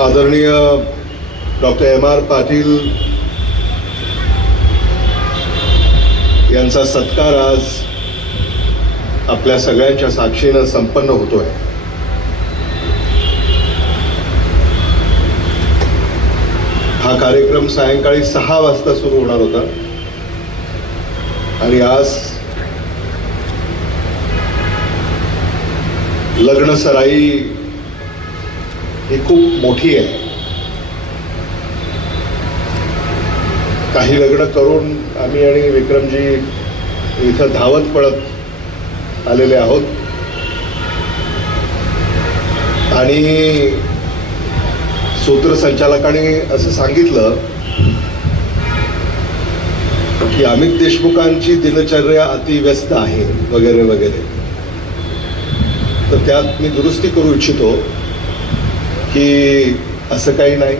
आदरणीय doctor MR. Patil यांचा सत्कार आज आपल्या सगळ्यांच्या साक्षीनं संपन्न होतोय. हा कार्यक्रम सायंकाळी 6 वाजता सुरू होणार होता आणि आज लग्न सराई ही खूप मोठी आहे. काही लग्न करून आम्ही आणि विक्रमजी इथं धावत पळत आलेले आहोत आणि सूत्रसंचालकांनी असं सांगितलं की अमित देशमुखांची दिनचर्या अतिव्यस्त आहे वगैरे वगैरे. तर त्यात मी दुरुस्ती करू इच्छितो की असं काही नाही.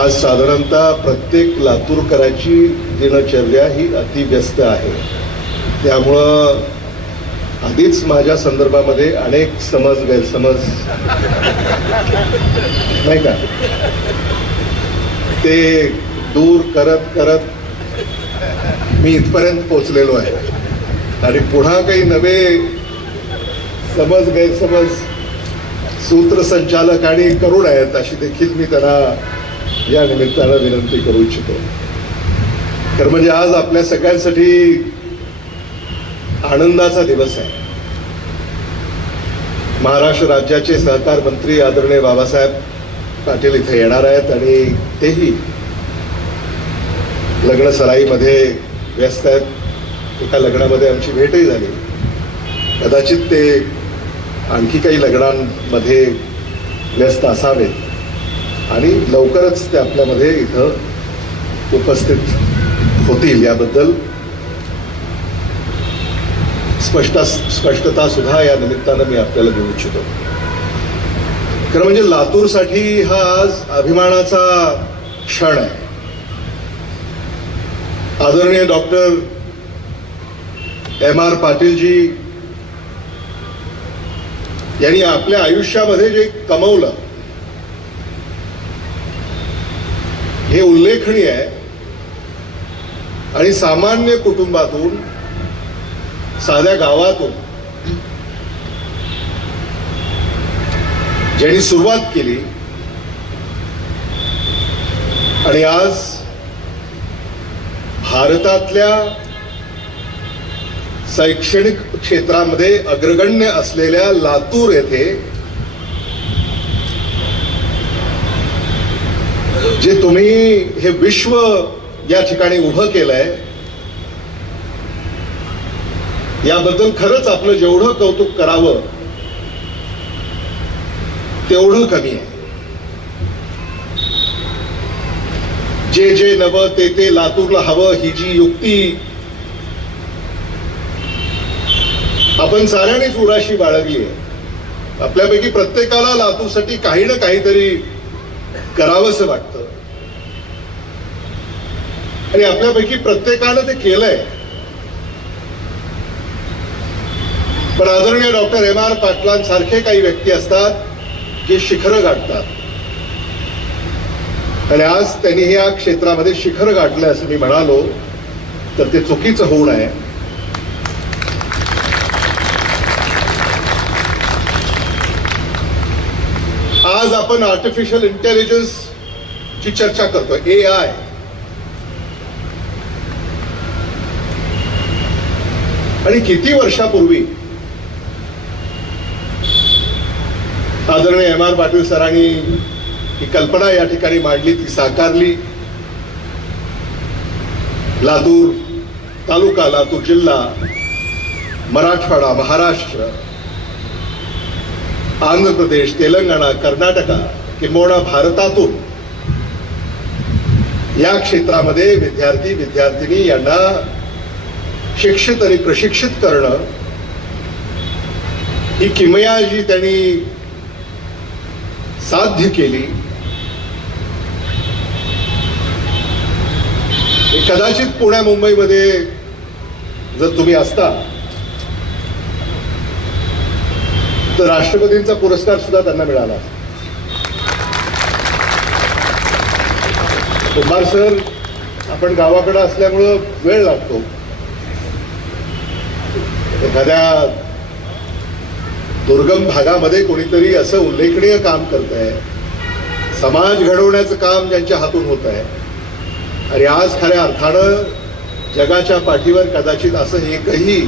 आज साधारणतः प्रत्येक लातूरकराची दिनचर्या ही अतिव्यस्त आहे. त्यामुळं आधीच माझ्या संदर्भामध्ये अनेक समज गैरसमज नाही का ते दूर करत करत मी इथपर्यंत पोचलेलो आहे आणि पुन्हा काही नवे समज गैरसमज सूत्रसंचालक आणि करून आहेत अशी देखील मी त्यांना या निमित्तानं विनंती करू इच्छितो. तर म्हणजे आज आपल्या सगळ्यांसाठी आनंदाचा दिवस आहे. महाराष्ट्र राज्याचे सहकार मंत्री आदरणीय बाबासाहेब पाटील इथे येणार आहेत आणि तेही लग्न सराईमध्ये व्यस्त आहेत. एका लग्नामध्ये आमची भेटही झाली. कदाचित ते आणखी काही लग्नांमध्ये व्यस्त असावेत आणि लवकरच ते आपल्यामध्ये इथं उपस्थित होतील याबद्दल स्पष्टता सुद्धा या निमित्तानं मी आपल्याला देऊ इच्छितो. खरं म्हणजे लातूरसाठी हा आज अभिमानाचा क्षण आहे. आदरणीय डॉक्टर एम.आर. पाटीलजी यांनी आपल्या आयुष्यामध्ये जे कमवलं हे उल्लेखनीय आहे आणि सामान्य कुटुंबातून साध्या गावातून ज्यांनी सुरुवात केली आणि आज भारतातल्या शैक्षणिक क्षेत्रामध्ये अग्रगण्य असलेल्या लातूर येथे जे तुम्ही हे विश्व या ठिकाणी उभं केलंय याबद्दल खरंच आपलं जेवढं कौतुक करावं तेवढं कमी आहे. जे जे नवं ते लातूरला हवं ही जी युक्ती आपण साऱ्यांनीच उराशी बाळगली आहे. आपल्यापैकी प्रत्येकाला लातूरसाठी काही ना काहीतरी करावंसं वाटतं आणि आपल्यापैकी प्रत्येकानं ते केलंय. पण आदरणीय डॉक्टर एम.आर. पाटलांसारखे काही व्यक्ती असतात जे शिखरं गाठतात आणि आज त्यांनी या क्षेत्रामध्ये शिखर गाठलं असं मी म्हणालो तर ते चुकीचं होऊ नये. आज आपण आर्टिफिशियल इंटेलिजन्स ची चर्चा करतोय, AI. आणि किती वर्षापूर्वी आदरणीय एम.आर. पाटील सरांनी ही कल्पना या ठिकाणी मांडली, ती साकारली. लातूर तालुका, लातूर जिल्हा, मराठवाडा, महाराष्ट्र, आंध्र प्रदेश, तेलंगणा, कर्नाटका किंबहुना भारतातून या क्षेत्रामध्ये विद्यार्थी विद्यार्थिनी यांना शिक्षित आणि प्रशिक्षित करणं ही किमया जी त्यांनी साध्य केली कदाचित पुण्या मुंबईमध्ये जर तुम्ही असता तर राष्ट्रपतींचा पुरस्कार सुद्धा त्यांना मिळाला. कुंभार सर, आपण गावाकडे असल्यामुळं वेळ लागतो. एखाद्या दुर्गम भागामध्ये कोणीतरी असं उल्लेखनीय काम करत आहे, समाज घडवण्याचं काम ज्यांच्या हातून होत आहे, आणि आज खऱ्या अर्थानं जगाच्या पाठीवर कदाचित असं एकही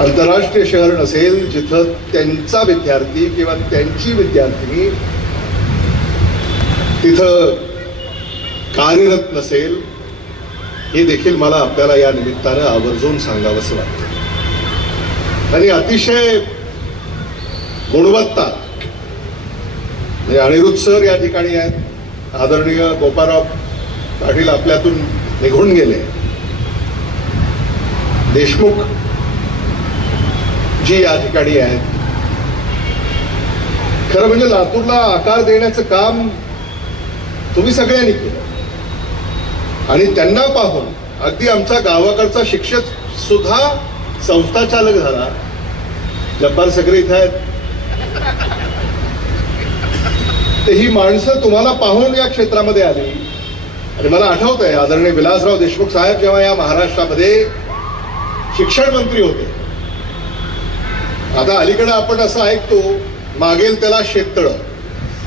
आंतरराष्ट्रीय शहर नसेल जिथं त्यांचा विद्यार्थी किंवा त्यांची विद्यार्थिनी तिथं कार्यरत नसेल, हे देखील मला आपल्याला या निमित्तानं आवर्जून सांगावंसं वाटतं. आणि अतिशय गुणवत्ता म्हणजे अनिरुद्ध सर या ठिकाणी आहेत, आदरणीय गोपाळराव पाटील आपल्यातून निघून गेले, देशमुख जी या ठिकाणी आहेत. खरं म्हणजे लातूरला आकार देण्याचं काम तुम्ही सगळ्यांनी केलं, आणि त्यांना पाहून अगदी आमचा गावाकडचा शिक्षक सुद्धा संस्था चालक झाला. जब्बार सगळे इथे आहेत. तर ही माणसं तुम्हाला पाहून या क्षेत्रामध्ये आली. आणि मला आठवत आहे, आदरणीय विलासराव देशमुख साहेब जेव्हा या महाराष्ट्रामध्ये शिक्षण मंत्री होते, आता अलीकडे आपण असं ऐकतो, मागेल त्याला शेततळं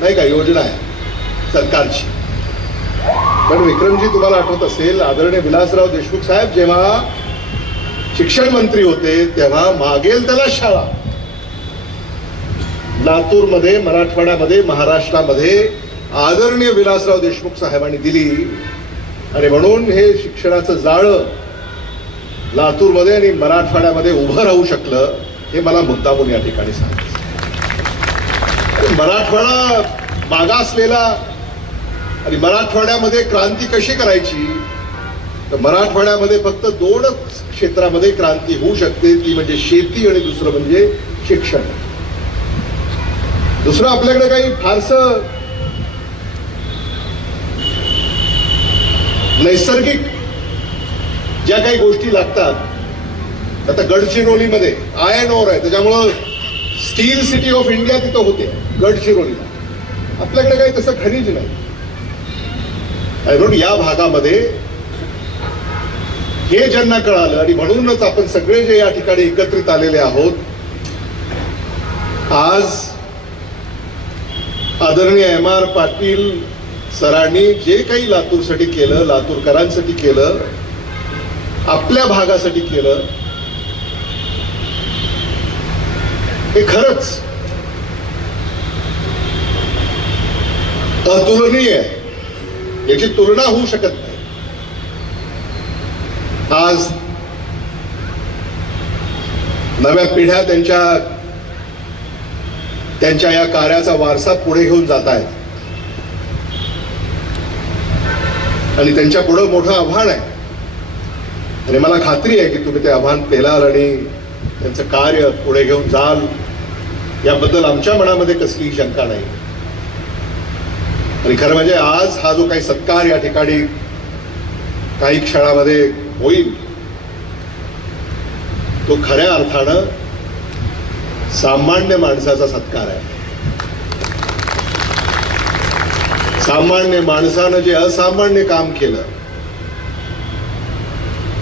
नाही का योजना आहे सरकारची. पण विक्रमजी, तुम्हाला आठवत असेल, आदरणीय विलासराव देशमुख साहेब जेव्हा शिक्षण मंत्री होते तेव्हा मागेल त्याला शाळा लातूरमध्ये, मराठवाड्यामध्ये, महाराष्ट्रामध्ये आदरणीय विलासराव देशमुख साहेबांनी दिली. आणि म्हणून हे शिक्षणाचं जाळं लातूरमध्ये आणि मराठवाड्यामध्ये उभं राहू शकलं, हे मला मुद्दामून या ठिकाणी सांगायचं. मराठवाडा मागासलेला, आणि मराठवाड्यामध्ये क्रांती कशी करायची, तर मराठवाड्यामध्ये फक्त दोनच क्षेत्रामध्ये क्रांती होऊ शकते, ती म्हणजे शेती आणि दुसरं म्हणजे शिक्षण. दुसरं आपल्याकडे काही फारसं नैसर्गिक ज्या काही गोष्टी लागतात, आता गडचिरोलीमध्ये आयर्न ओर आहे, त्याच्यामुळं स्टील सिटी ऑफ इंडिया तिथं होते गडचिरोलीला. आपल्याकडे काही तसं खनिज नाही. म्हणून या भागामध्ये हे ज्यांना कळालं, आणि म्हणूनच आपण सगळे जे या ठिकाणी एकत्रित आलेले आहोत, आज आदरणीय एम.आर. पाटील सरांनी जे काही लातूरसाठी केलं, लातूरकरांसाठी केलं, आपल्या भागासाठी केलं, हे खरंच अतुलनीय आहे. याची तुलना होऊ शकत नाही. आज नव्या पिढ्या त्यांच्या या कार्याचा वारसा पुढे घेऊन जात आहेत, आणि त्यांच्या पुढे मोठं आव्हान आहे. आणि मला खात्री आहे की तुम्ही ते आव्हान पेलाल आणि त्यांचं कार्य पुढे घेऊन जाल, याबद्दल आमच्या मनामध्ये कसलीही शंका नाही. आणि खरं म्हणजे आज हा जो काही सत्कार या ठिकाणी काही क्षणामध्ये होईल, तो खऱ्या अर्थानं सामान्य माणसाचा सत्कार आहे. सामान्य माणसानं जे असामान्य काम केलं,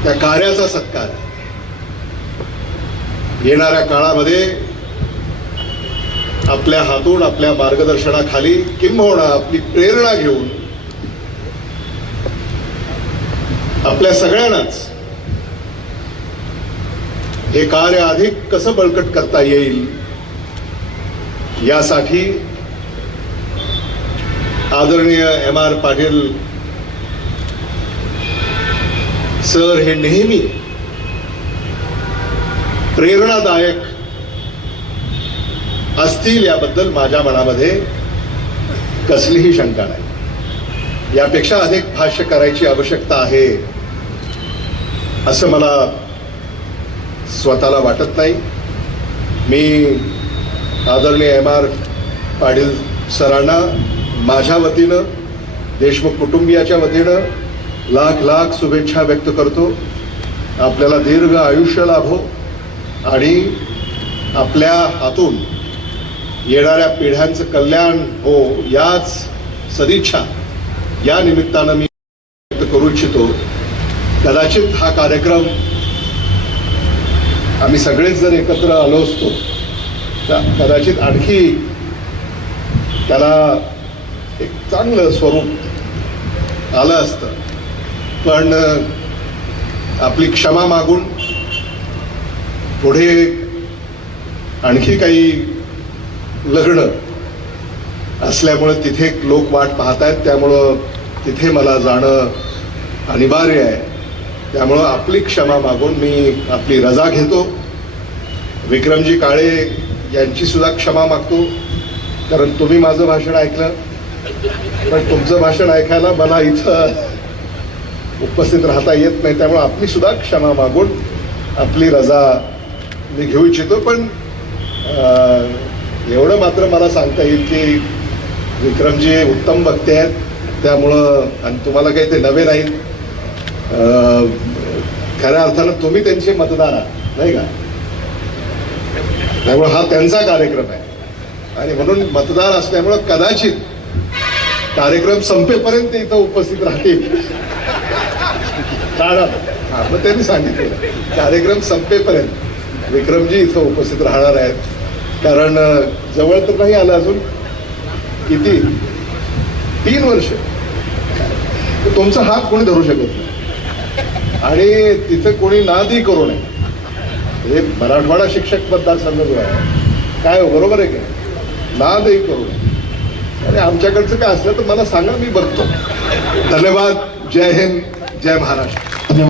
त्या कार्याचा सत्कार आहे. येणाऱ्या काळामध्ये आपल्या हातून, आपल्या मार्गदर्शनाखाली, किंबहुना आपली प्रेरणा घेऊन आपल्या सगळ्यांनाच हे कार्य अधिक कसं बळकट करता येईल, यासाठी आदरणीय एम.आर. पाटील सर हे नेहमी प्रेरणादायक असतील, याबद्दल माझ्या मनामध्ये कसलीही शंका नाही. यापेक्षा अधिक भाष्य करायची आवश्यकता आहे असं मला स्वतःला वाटत नाही. मी आदरणीय एम.आर. पाटील सरांना माझ्या वतीनं, देशमुख कुटुंबियाच्या वतीनं लाख लाख शुभेच्छा व्यक्त करतो. आपल्याला दीर्घ आयुष्य लाभो, आणि आपल्या हातून येणाऱ्या पिढ्यांचं कल्याण हो, याच सदिच्छा या निमित्तानं मी व्यक्त करू इच्छितो. कदाचित हा कार्यक्रम आम्ही सगळेच जर एकत्र आलो असतो तर कदाचित आणखी त्याला एक चांगलं स्वरूप आलं असतं. पण आपली क्षमा मागून पुढे आणखी काही लग्न असल्यामुळे तिथे लोक वाट पाहतायत, त्यामुळं तिथे मला जाणं अनिवार्य आहे. त्यामुळं आपली क्षमा मागून मी आपली रजा घेतो. विक्रमजी काळे यांची सुद्धा क्षमा मागतो, कारण तुम्ही माझं भाषण ऐकलं, पण तुमचं भाषण ऐकायला मला इथं उपस्थित राहता येत नाही. त्यामुळे आपली सुद्धा क्षमा मागून आपली रजा मी घेऊ इच्छितो. पण एवढं मात्र मला सांगता येईल की विक्रमजी उत्तम वक्ते आहेत, त्यामुळं आणि तुम्हाला काही ते नवे नाहीत. खऱ्या अर्थानं तुम्ही त्यांचे मतदार आहात, नाही का? त्यामुळे हा त्यांचा कार्यक्रम आहे आणि म्हणून मतदार असल्यामुळं कदाचित कार्यक्रम संपेपर्यंत इथं उपस्थित राहतील. हा, मग त्यांनी सांगितलं कार्यक्रम संपेपर्यंत विक्रमजी इथं उपस्थित राहणार आहेत. कारण जवळ तर नाही आलं अजून, किती 3 वर्ष तुमचा हात कोणी धरू शकत नाही आणि तिथं कोणी नादही करू नये. हे मराठवाडा शिक्षक मतदारसंघ जो आहे काय बरोबर आहे का? नादही करू नये. आणि आमच्याकडचं काय असलं तर मला सांगा, मी बघतो. धन्यवाद. जय हिंद, जय महाराष्ट्र.